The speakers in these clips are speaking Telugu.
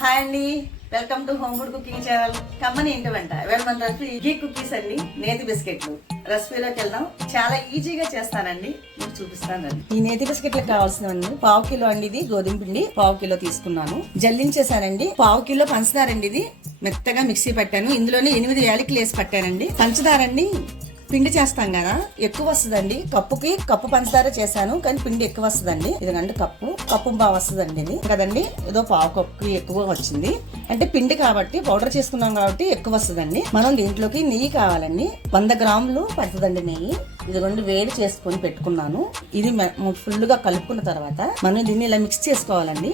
హాయ్ అండి, welcome to home food cooking channel. కమ్మని ఇంటి వెంట ఇవాళ మన రెసిపీ ఘీ కుకీస్ అండి, నేతి బిస్కెట్లు. రెసిపీలోకి వెళ్దాం. చాలా ఈజీగా చేస్తానండి, మీకు చూపిస్తానండి. ఈ నేతి బిస్కెట్లకు కావాల్సినవన్నీ 1/2 కిలో అండి. ఇది గోధుమ పిండి 1/2 కిలో తీసుకున్నాను. జల్లించేసానండి. 1/2 కిలో పంచదార అండి. ఇది మెత్తగా మిక్సీ పట్టాను. ఇందులోనే 8 యాలకులు వేసి పట్టానండి. పంచదార అండి పిండి చేస్తాం కదా, ఎక్కువ వస్తుందండి. కప్పుకి కప్పు పంచదార చేశాను, కానీ పిండి ఎక్కువ వస్తుందండి. ఇదిగండి కప్పు బాగా వస్తుందండి. ఇది కదండి, ఏదో 1/2 కప్పు ఎక్కువ వచ్చింది. అంటే పిండి కాబట్టి పౌడర్ చేసుకున్నాం కాబట్టి ఎక్కువ వస్తుందండి. మనం దీంట్లోకి నెయ్యి కావాలండి. 100 గ్రాములు పడుతుందండి నెయ్యి. ఇదిగోండి వేడి చేసుకొని పెట్టుకున్నాను. ఇది ఫుల్గా కలుపుకున్న తర్వాత మనం దీన్ని ఇలా మిక్స్ చేసుకోవాలండి.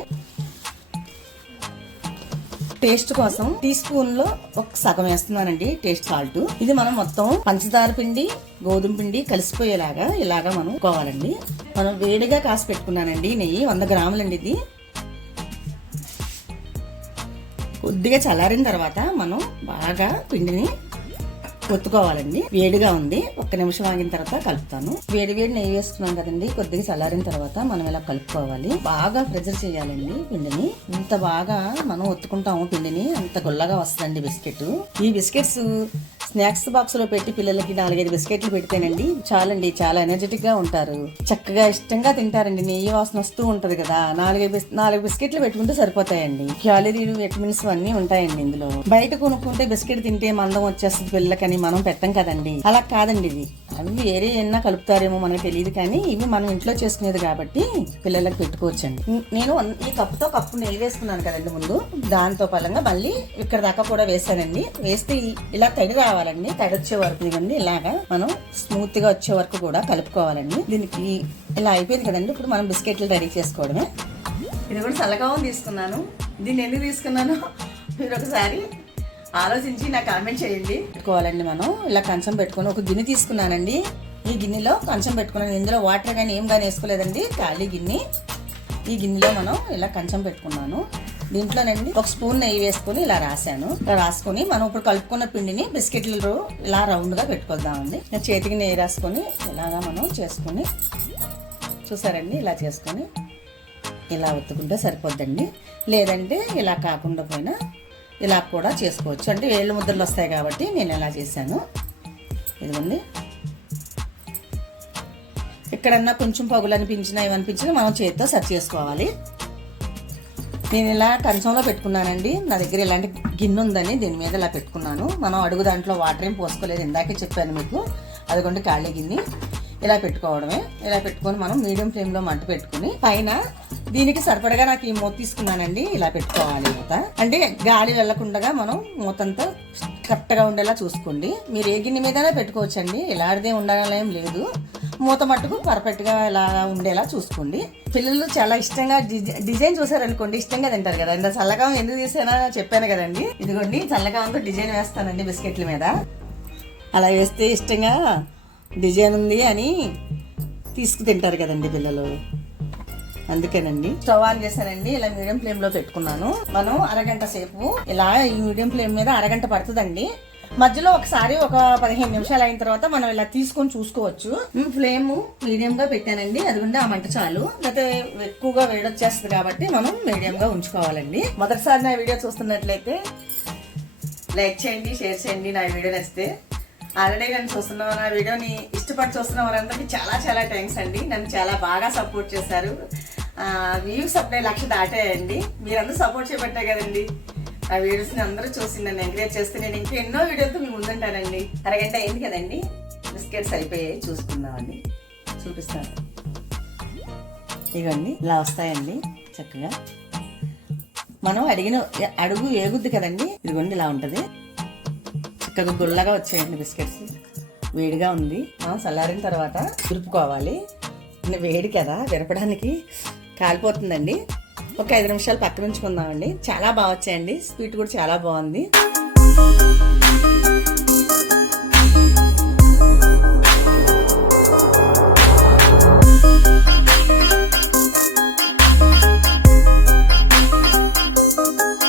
టేస్ట్ కోసం టీ స్పూన్ లో ఒక సగం వేస్తున్నానండి టేస్ట్ సాల్ట్. ఇది మనం మొత్తం పంచదార పిండి గోధుమ పిండి కలిసిపోయేలాగా ఇలాగా మనం కోవాలండి. మనం వేడిగా కాసి పెట్టుకున్నానండి నెయ్యి 100 గ్రాములండి. ఇది కొద్దిగా చల్లారిన తర్వాత మనం బాగా పిండిని ఒత్తుకోవాలండి. వేడిగా ఉంది, 1 నిమిషం ఆగిన తర్వాత కలుపుతాను. వేడి నెయ్యి వేసుకున్నాం కదండి, కొద్దిగా చల్లారిన తర్వాత మనం ఇలా కలుపుకోవాలి. బాగా ప్రెజర్ చేయాలండి పిండిని. ఇంత బాగా మనం ఒత్తుకుంటాము పిండిని, అంత గుల్లగా వస్తుందండి బిస్కెట్. ఈ బిస్కెట్స్ స్నాక్స్ బాక్స్ లో పెట్టి పిల్లలకి 4-5 బిస్కెట్లు పెడితేనండి చాలండి, చాలా ఎనర్జెటిక్ గా ఉంటారు. చక్కగా ఇష్టంగా తింటారండి. నెయ్యి వాసన వస్తూ ఉంటది కదా, 4 బిస్కెట్లు పెట్టుకుంటే సరిపోతాయండి. క్యాలరీలు, విటమిన్స్ అన్ని ఉంటాయండి ఇందులో. బయట కొనుక్కుంటే బిస్కెట్ తింటే మందం వచ్చేస్తుంది పిల్లలకని మనం పెట్టం కదండి. అలా కాదండి, ఇది అవి వేరే ఏమన్నా కలుపుతారేమో మనకు తెలియదు, కానీ ఇవి మనం ఇంట్లో చేసుకునేది కాబట్టి పిల్లలకు పెట్టుకోవచ్చండి. నేను ఈ కప్పుతో కప్పు నెయ్యి వేసుకున్నాను కదండి ముందు, దాంతో పలంగా మళ్ళీ ఇక్కడ దాకా కూడా వేసానండి. వేస్తే ఇలా తడి రావాలండి. తడి వచ్చే వరకు ఇవ్వండి, ఇలాగా మనం స్మూత్ గా వచ్చే వరకు కూడా కలుపుకోవాలండి. దీనికి ఇలా అయిపోయింది కదండి. ఇప్పుడు మనం బిస్కెట్లు రెడీ చేసుకోవడమే. ఇది కూడా చల్లగా తీసుకున్నాను. దీన్ని ఎందుకు తీసుకున్నాను మీరు ఒకసారి ఆలోచించి నాకు కామెంట్ చేయండి. పెట్టుకోవాలండి. మనం ఇలా కంచం పెట్టుకొని ఒక గిన్నె తీసుకున్నానండి. ఈ గిన్నెలో కంచం పెట్టుకున్నాను. ఇందులో వాటర్ కానీ ఏం కానీ వేసుకోలేదండి, ఖాళీ గిన్నె. ఈ గిన్నెలో మనం ఇలా కంచం పెట్టుకున్నాను. దీంట్లోనండి 1 స్పూన్ నెయ్యి వేసుకొని ఇలా రాసాను. ఇలా రాసుకొని మనం ఇప్పుడు కలుపుకున్న పిండిని బిస్కెట్లు ఇలా రౌండ్ గా పెట్టుకొద్దామండి. చేతికి నెయ్యి రాసుకొని ఇలాగా మనం చేసుకొని, చూసారండి, ఇలా చేసుకొని ఇలా ఒత్తుకుంటే సరిపోద్దండి. లేదంటే ఇలా కాకుండా పోయినా ఇలా కూడా చేసుకోవచ్చు. అంటే వేళ్ళు ముద్దలు వస్తాయి కాబట్టి నేను ఇలా చేశాను. ఇదిగోండి, ఎక్కడన్నా కొంచెం పగులు అనిపించినా ఏమనిపించినా మనం చేతితో సరి చేసుకోవాలి. నేను ఇలా కంచంలో పెట్టుకున్నానండి. నా దగ్గర ఇలాంటి గిన్నె ఉందని దీని మీద ఇలా పెట్టుకున్నాను. మనం అడుగు దాంట్లో వాటర్ ఏం పోసుకోలేదు, ఇందాకే చెప్పాను మీకు. అదిగోండి ఖాళీ గిన్నె. ఇలా పెట్టుకోవడమే. ఇలా పెట్టుకొని మనం మీడియం ఫ్లేమ్లో మంట పెట్టుకుని పైన దీనికి సరిపడగా నాకు ఈ మూత తీసుకున్నానండి. ఇలా పెట్టుకోవాలి మూత. అంటే గాలి వెళ్లకుండా మనం మూతంతా కరెక్ట్గా ఉండేలా చూసుకోండి. మీరు ఏ గిన్నె మీదైనా పెట్టుకోవచ్చండి, ఇలాంటిదే ఉండాలేం లేదు. మూత మట్టుకు పర్ఫెక్ట్గా ఇలా ఉండేలా చూసుకోండి. పిల్లలు చాలా ఇష్టంగా డిజైన్ చూసారనుకోండి, ఇష్టంగా తింటారు కదా. ఇంత చల్లగా ఎందుకు తీసానో చెప్పాను కదండి. ఇదిగోండి చల్లగా ఉందో డిజైన్ వేస్తానండి బిస్కెట్ల మీద. అలా వేస్తే ఇష్టంగా డిజైన్ ఉంది అని తీసుకు తింటారు కదండి పిల్లలు, అందుకేనండి. స్టవ్ ఆన్ చేశానండి. ఇలా మీడియం ఫ్లేమ్ లో పెట్టుకున్నాను. మనం అరగంట సేపు ఇలా ఈ మీడియం ఫ్లేమ్ మీద అరగంట పడుతుందండి. మధ్యలో ఒకసారి ఒక 15 నిమిషాలు అయిన తర్వాత మనం ఇలా తీసుకొని చూసుకోవచ్చు. ఫ్లేమ్ మీడియం గా పెట్టానండి. అదిగుండా ఆ మంట చాలు. లేకపోతే ఎక్కువగా వేడొచ్చేస్తుంది కాబట్టి మనం మీడియం గా ఉంచుకోవాలండి. మొదటిసారి నా వీడియో చూస్తున్నట్లయితే లైక్ చేయండి, షేర్ చేయండి. నా వీడియో నచ్చితే ఆల్రెడీ నేను చూస్తున్న నా వీడియోని ఇష్టపడి చూస్తున్న వారందరికీ చాలా చాలా థ్యాంక్స్ అండి. నన్ను చాలా బాగా సపోర్ట్ చేశారు. వ్యూస్ అప్పుడే 1,00,000 దాటాయండి. మీరందరూ సపోర్ట్ చేయబట్టే కదండి ఆ వీడియోస్ని అందరూ చూసి నన్ను ఎంకరేజ్ చేస్తే నేను ఇంకా ఎన్నో వీడియోతో మీ ముందుంటానండి. అరగంట అయింది కదండి, బిస్కెట్స్ అయిపోయాయి. చూసుకుందామండి, చూపిస్తాను. ఇవన్నీ ఇలా వస్తాయండి చక్కగా. మనం అడుగు ఏగుద్ది కదండి. ఇదిగోండి ఇలా ఉంటుంది. చక్కగా గుల్లగా వచ్చాయండి బిస్కెట్స్. వేడిగా ఉంది. మనం చల్లారిన తర్వాత దురుపుకోవాలి. వేడి కదా, విరపడానికి కాలిపోతుందండి. ఒక 5 నిమిషాలు పక్కన ఉంచుకుందామండి. చాలా బాగా వచ్చాయండి. స్వీట్ కూడా చాలా బాగుంది.